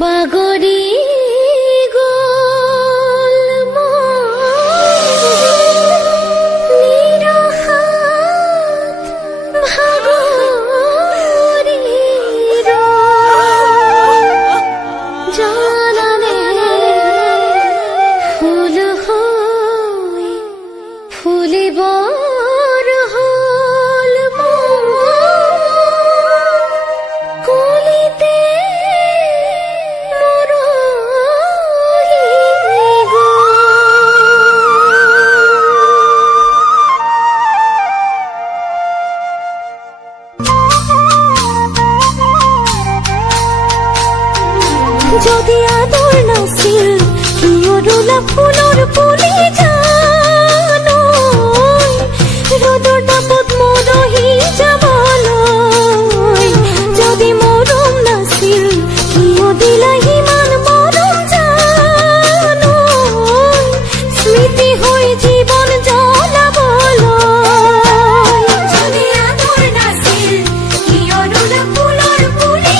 বাগৰি গ'ল নিৰহাত ভাগৰি জানানে ফুল হৈ ফুলিব যদি আদৰ নাছিল কিয় ৰুলা ফুলৰ পুলি জানো ৰ'দৰ তাপত মৰহি যাবলৈ যদি মৰম নাছিল কিয় দিলা ইমান মৰম জানো স্মৃতি হৈ জীৱন জ্বলাবলৈ যদি আদৰ নাছিল কিয় ৰুলা ফুলৰ পুলি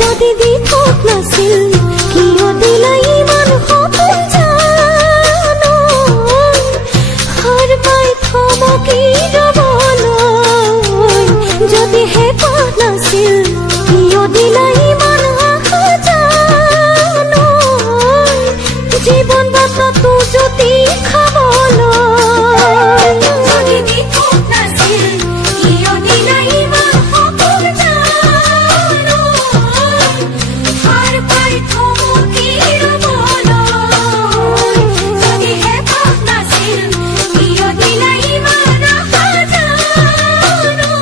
যদি দিঠক নাছিল কিয় দিলা ইমান সপোন জানো হাৰ পাই থমকি ৰ'বলৈ যদি হেঁপাহ নাছিল কিয় দিলা ইমান আশা জানো জীৱন বাটতো জ্যোতি খাবলৈ যদি দিঠক নাছিল কিয় দিলা ইমান সপোন জানো হাৰ পাই থমকি ৰ'বলৈ যদি হেঁপাহ নাছিল কিয় দিলা ইমান আশা জানো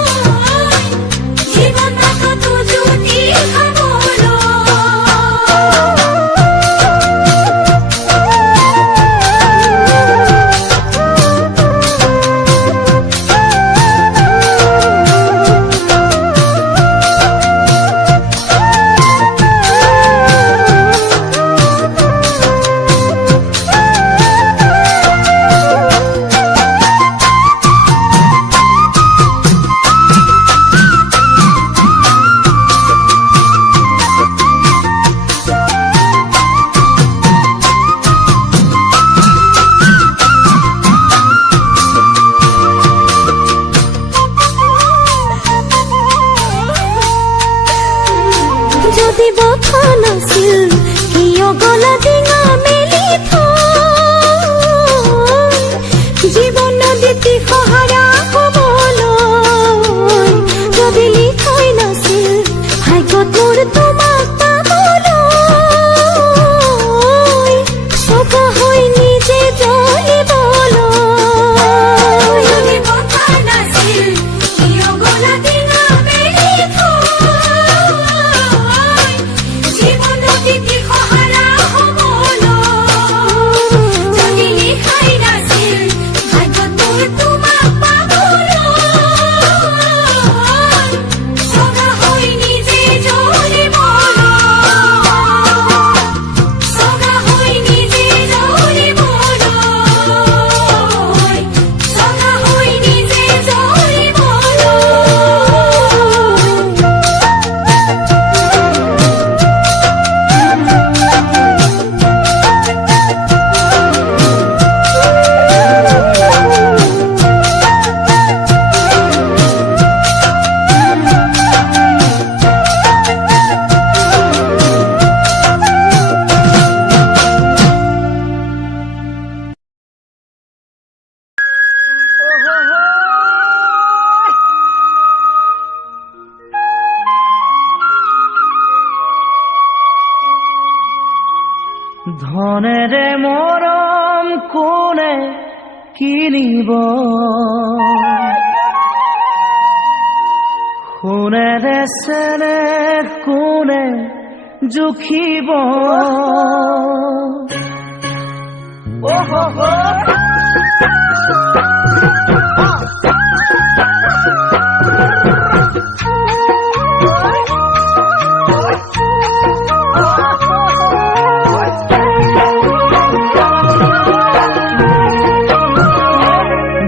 জীৱন বাটতো জ্যোতি খাবলৈ যদি বথা নাছিল কিয় গলা ডিঙা মেলি থৈ জীৱন নদীত সহাৰা হ'বলৈ যদি লিখাই নাছিল ভাগ্যত মোৰ তোমাক পাবলৈ চকা হৈ নিজে জ্বলিবলৈ যদি বথা নাছিল কিয় গলা ডিঙা মেলি যদি লিখাই নাছিল ভাগ্যত মোৰ তোমাক ধনেৰে মৰম কোনে কিনিব, সোণেৰে চেনেহ কোনে জুখিব।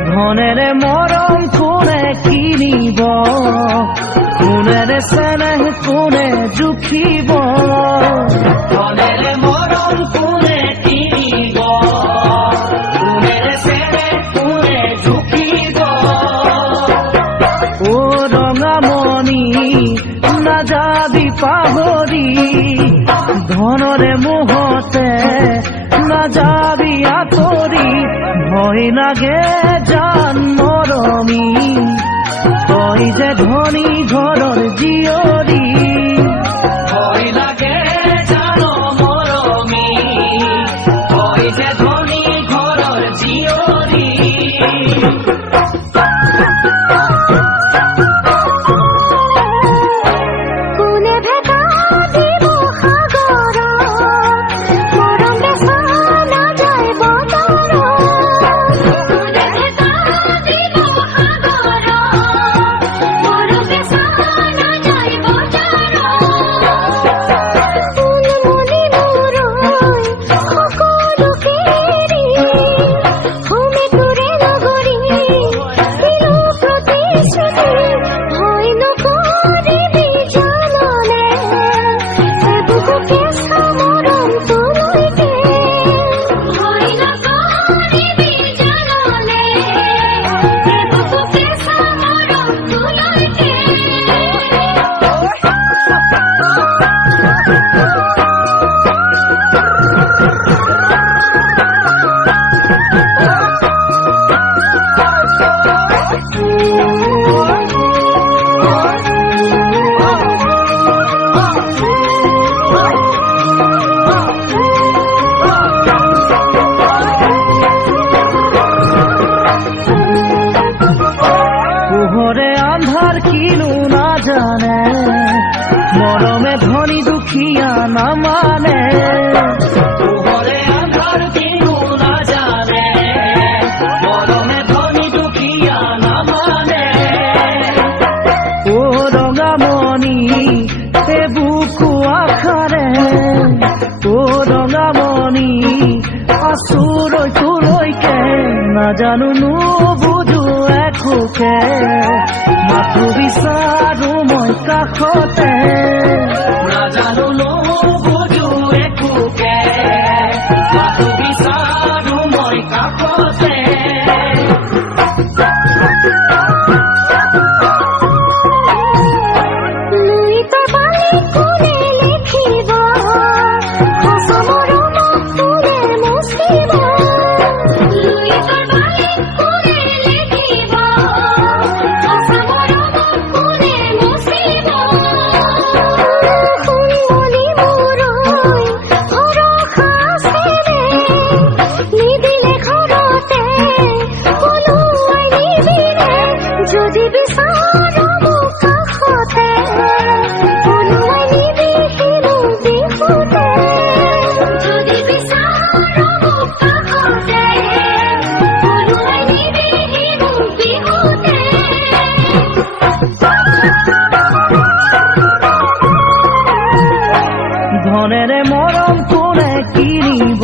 ধনেৰে মৰম কোনে কিনিব, সোণেৰে চেনেহ কোনে জুখিব। ধনেৰে মৰম কোনে কিনিব, সোণেৰে চেনেহ কোনে জুখিব। ও ৰঙামণি নাযাবি পাহৰি, ধনৰে মোহতে নাযাবি আঁতৰি। ভয় লাগে জান মৰমী, তই যে ধনী ঘৰৰ জীয়ৰী। ভয় লাগে জান মৰমী, তই যে ধনী ঘৰৰ জীয়ৰী। পোহৰে আন্ধাৰ কিনো নাজানে, মৰমে ধনী দুখীয়া নামানে। পোহৰে আন্ধাৰ কিনো নাজানে, মৰমে ধনী দুখীয়া নামানে। ও ৰঙামণি এ বুকু আখাৰে, ও ৰঙামণি আচুৰৈ তোলৈকে। নাজানো নুবুজো একোকে, মাথো বিচাৰো মই কাষতে। নাজানো নুবুজো একোকে, মাথো বিচাৰো মই কাষতে। ধনেৰে মৰম কোনে কিনিব,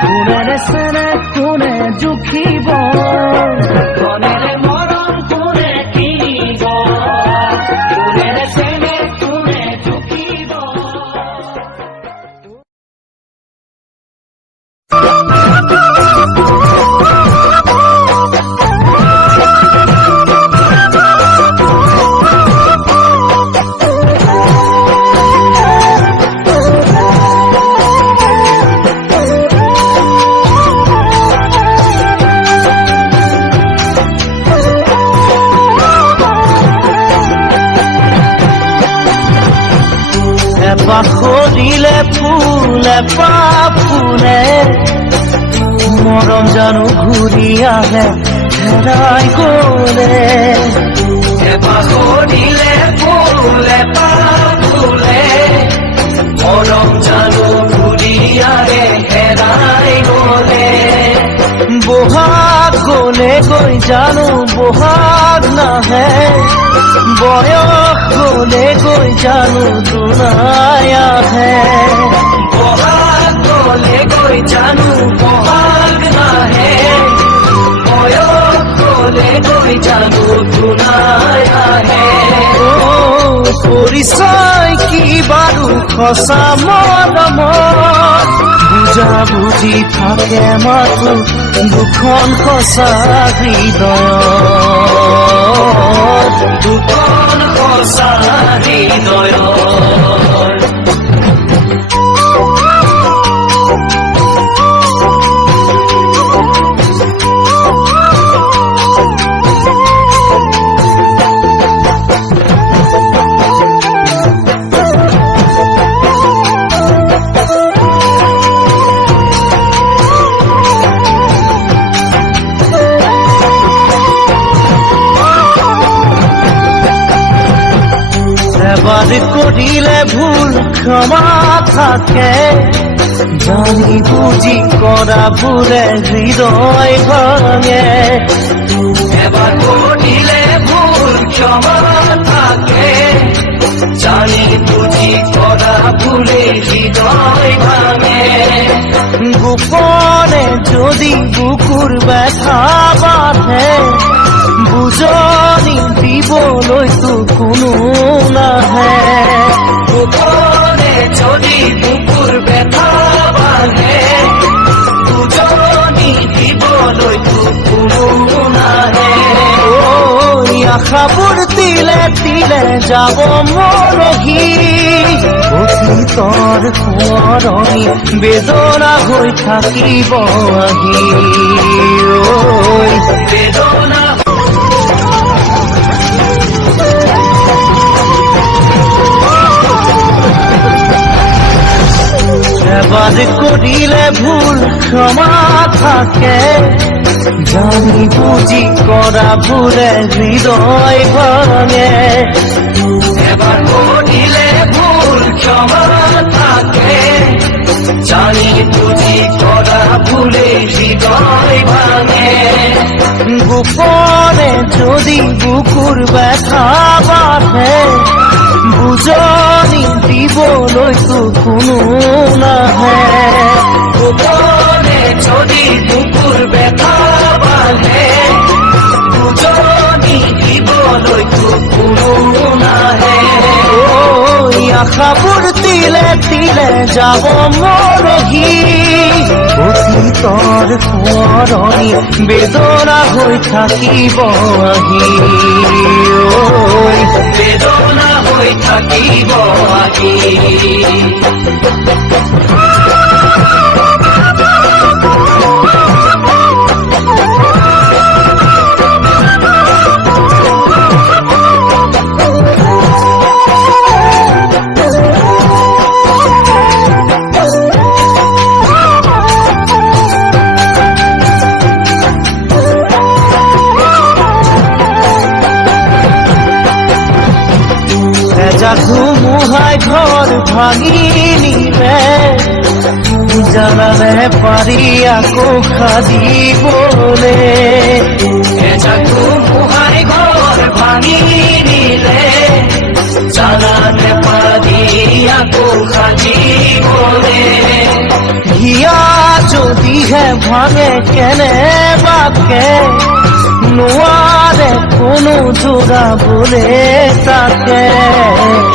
সোণেৰে চেনেহ কোনে জুখিব। ধনেৰে মৰম কোনে কিনিব, সোণেৰে চেনেহ কোনে জুখিব। পাখলি কৰিলে ফুলে ফুলে মৰম জানো ঘূৰি আহে হেৰাই গ'লে এবাৰ কৰিলে ফুলে ফুলে মৰম জানো ঘূৰি আহে হেৰাই গ'লে বহাগ গ'লে গৈ জানো বহাগ নাহে বয়স গ'লে গৈ জানো দুনাই আহে বহাগ গ'লে গৈ জানো বহাগ নাহে বয়স গ'লে গৈ জানো দুনাই আহে পৰিচয় কি বাৰু সঁচা মৰমত বুজা বুজি থাকে মাথো দুখন সঁচা হৃদয়ত দুখন সঁচা হৃদয়ত এবাৰ কৰিলে ভুল ক্ষমা থাকে জানি বুজি কৰা ভুলে হৃদয় ভাঙে এবাৰ কৰিলে ভুল ক্ষমা থাকে জানি বুজি কৰা ভুলে হৃদয় ভাঙে গোপনে যদি বুকুৰ ব্যথা বাঁধে বুজনি দিবলৈতো কোনো নাহে গোপনে যদি বুকুৰ ব্যথা বাঁধে বুজনি দিবলৈতো কোনো নাহে আশাবোৰ তিলে তিলে যাব মৰহি অতীতৰ সোঁৱৰণি বেদনা হৈ থাকিব আহি বেদনা এবাৰ কৰিলে ভুল ক্ষমা থাকে জানি বুজি কৰা ভুলে হৃদয় ভাঙে এবাৰ কৰিলে ভুল ক্ষমা থাকে জানি বুজি কৰা ভুলে হৃদয় ভাঙে গোপনে যদি বুকুৰ ব্যথা বাঁধে বুজনি দিবলৈতো কোনো নাহে গোপনে যদি বুকুৰ ব্যথা বাঁধে বুজনি দিবলৈতো কোনো নাহে আশাবোৰ তিলে তিলে যাব মৰহি অতীতৰ সোঁৱৰণি বেদনা হৈ থাকিব আহি বেদনা হৈ থাকিব আহি ধুমুহাই ঘৰ ভাঙি নিলে জানালে পাৰি আকৌ সাজিবলে ধুমুহাই ঘৰ ভাঙি নিলে জানালে পাৰি আকৌ সাজিবলে হিয়া যদিহে ভাঙে কেনেবাকে নোৱাৰে কোনো যোগাবলে তাকে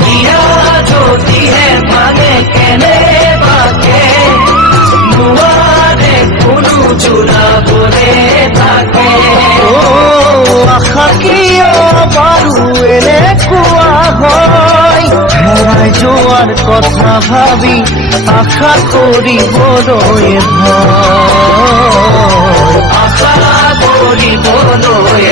হিয়া যদিহে ভাঙে কেনেবাকে নোৱাৰে কোনো যোৰাবলে তাকে আশা কিয় বাৰু এনেকুৱা হয় হেৰাই যোৱাৰ কথা ভাবি আশা কৰিবলৈ আশা কৰিবলৈ